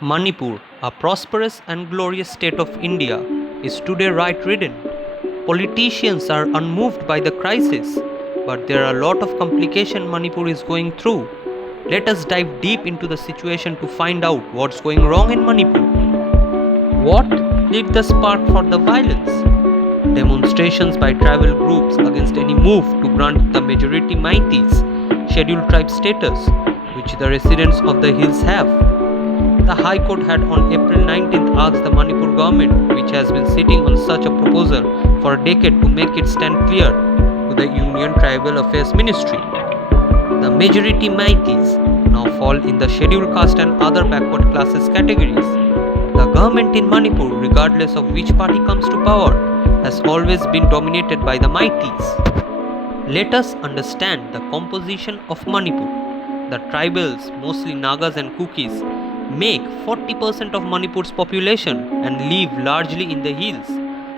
Manipur, a prosperous and glorious state of India, is today right-ridden. Politicians are unmoved by the crisis, but there are a lot of complications Manipur is going through. Let us dive deep into the situation to find out what's going wrong in Manipur. What lit the spark for the violence? Demonstrations by tribal groups against any move to grant the majority Meiteis scheduled tribe status, which the residents of the hills have. The High Court had on April 19th asked the Manipur government, which has been sitting on such a proposal for a decade, to make it stand clear to the Union Tribal Affairs Ministry. The majority Meiteis now fall in the scheduled caste and other backward classes categories. The government in Manipur, regardless of which party comes to power, has always been dominated by the Meiteis. Let us understand the composition of Manipur. The tribals, mostly Nagas and Kukis, make 40% of Manipur's population and live largely in the hills.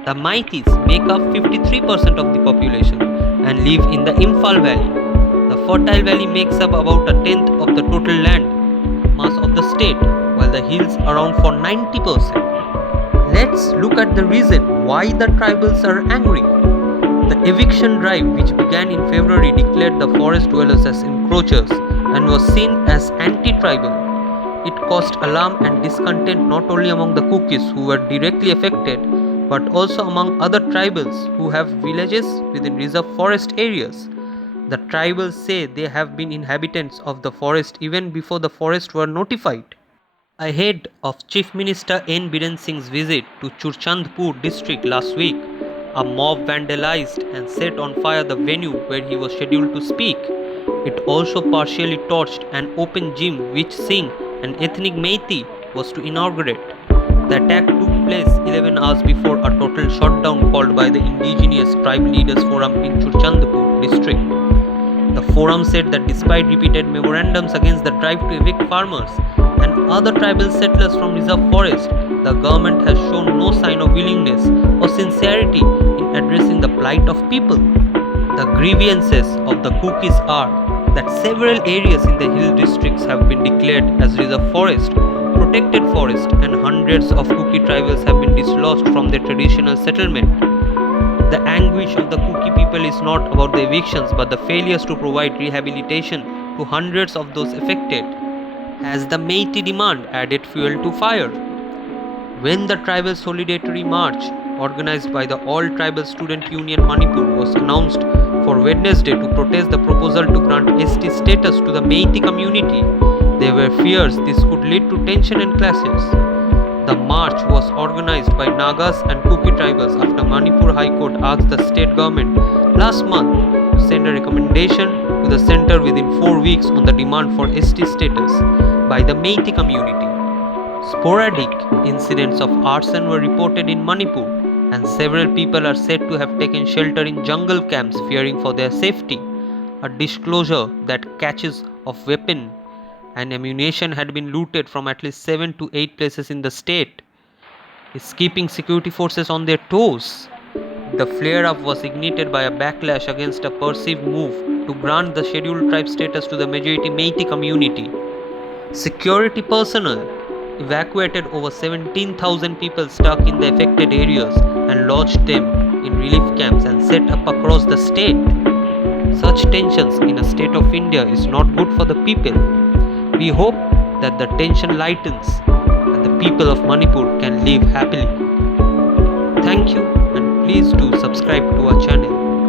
The Meiteis make up 53% of the population and live in the Imphal Valley. The Fertile Valley makes up about a tenth of the total land mass of the state, while the hills around for 90%. Let's look at the reason why the tribals are angry. The eviction drive, which began in February, declared the forest dwellers as encroachers and was seen as anti-tribal. It caused alarm and discontent not only among the Kukis, who were directly affected, but also among other tribals who have villages within reserve forest areas. The tribals say they have been inhabitants of the forest even before the forests were notified. Ahead of Chief Minister N. Biren Singh's visit to Churchandpur district last week, a mob vandalized and set on fire the venue where he was scheduled to speak. It also partially torched an open gym which Singh, an ethnic Meitei, was to inaugurate. The attack took place 11 hours before a total shutdown called by the Indigenous Tribe Leaders Forum in Churchandpur district. The forum said that despite repeated memorandums against the drive to evict farmers and other tribal settlers from reserve forest, the government has shown no sign of willingness or sincerity in addressing the plight of people. The grievances of the Kukis are that several areas in the hill districts have been declared as reserve forest, protected forest, and hundreds of Kuki tribals have been dislodged from their traditional settlement. The anguish of the Kuki people is not about the evictions but the failures to provide rehabilitation to hundreds of those affected. Has the Meitei demand added fuel to fire? When the Tribal Solidarity March, organized by the All Tribal Student Union Manipur, was announced for Wednesday to protest the proposal to grant ST status to the Meitei community, there were fears this could lead to tension and clashes. The march was organized by Nagas and Kuki tribals after Manipur High Court asked the state government last month to send a recommendation to the center within 4 weeks on the demand for ST status by the Meitei community. Sporadic incidents of arson were reported in Manipur, and several people are said to have taken shelter in jungle camps fearing for their safety. A disclosure that catches of weapons and ammunition had been looted from at least 7 to 8 places in the state is keeping security forces on their toes. The flare-up was ignited by a backlash against a perceived move to grant the scheduled tribe status to the majority Meitei community. Security personnel evacuated over 17,000 people stuck in the affected areas and lodged them in relief camps and set up across the state. Such tensions in a state of India is not good for the people. We hope that the tension lightens and the people of Manipur can live happily. Thank you, and please do subscribe to our channel.